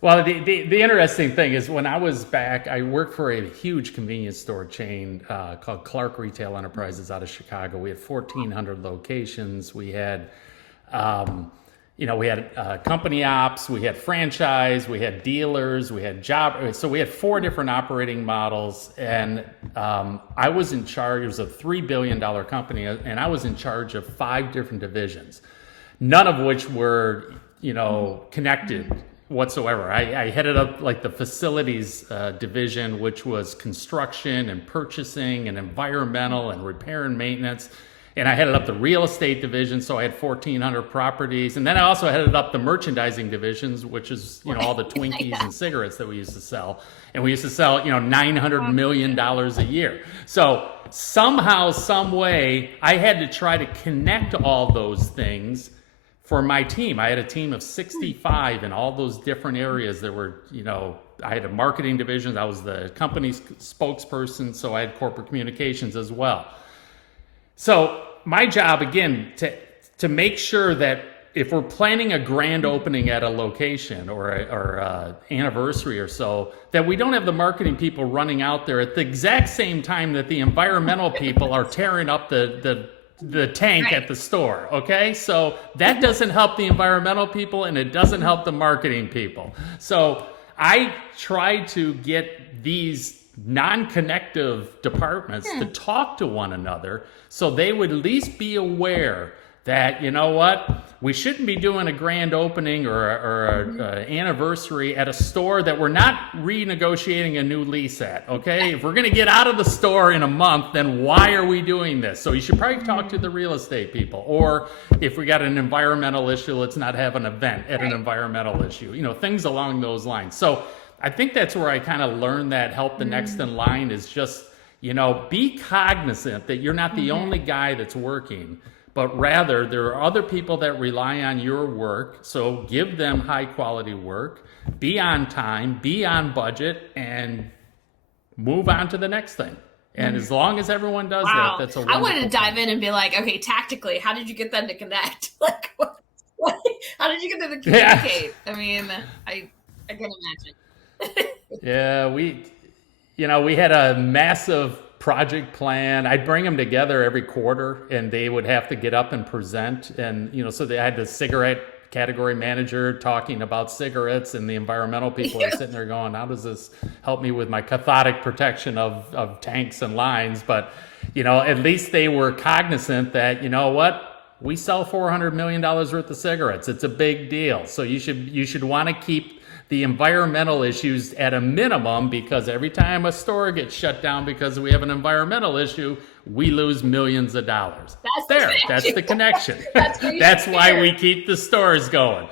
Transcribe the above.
Well, the interesting thing is when I was back, I worked for a huge convenience store chain called Clark Retail Enterprises out of Chicago. We had 1,400 locations. We had, we had company ops, we had franchise, we had dealers, we had job. So we had four different operating models, and I was in charge. It was a $3 billion company, and I was in charge of five different divisions, none of which were connected whatsoever. I headed up like the facilities division, which was construction and purchasing and environmental and repair and maintenance. And I headed up the real estate division, so I had 1,400 properties. And then I also headed up the merchandising divisions, which is all the Twinkies and cigarettes that we used to sell. And we used to sell $900 million a year. So somehow, some way, I had to try to connect all those things for my team. I had a team of 65 in all those different areas. There were, I had a marketing division. I was the company's spokesperson, so I had corporate communications as well. So my job, again, to make sure that if we're planning a grand opening at a location or a anniversary or so, that we don't have the marketing people running out there at the exact same time that the environmental people are tearing up the tank at the store, okay? So that doesn't help the environmental people, and it doesn't help the marketing people. So I try to get these non-connective departments to talk to one another so they would at least be aware that, we shouldn't be doing a grand opening or an anniversary at a store that we're not renegotiating a new lease at, okay? If we're going to get out of the store in a month, then why are we doing this? So you should probably talk to the real estate people. Or if we got an environmental issue, let's not have an event at an environmental issue, things along those lines. So I think that's where I kind of learned that help the next in line is just, be cognizant that you're not the only guy that's working, but rather there are other people that rely on your work. So give them high quality work, be on time, be on budget, and move on to the next thing. And as long as everyone does that, that's a wonderful I wanted to dive thing. in and be like, okay, tactically, how did you get them to connect? Like, how did you get them to communicate? I mean, I can imagine. Yeah, we had a massive project plan. I'd bring them together every quarter, and they would have to get up and present. And so they had the cigarette category manager talking about cigarettes, and the environmental people are sitting there going, how does this help me with my cathodic protection of tanks and lines? But at least they were cognizant that we sell $400 million worth of cigarettes. It's a big deal. So you should want to keep the environmental issues at a minimum, because every time a store gets shut down because we have an environmental issue, we lose millions of dollars. That's the connection. That's why we keep the stores going.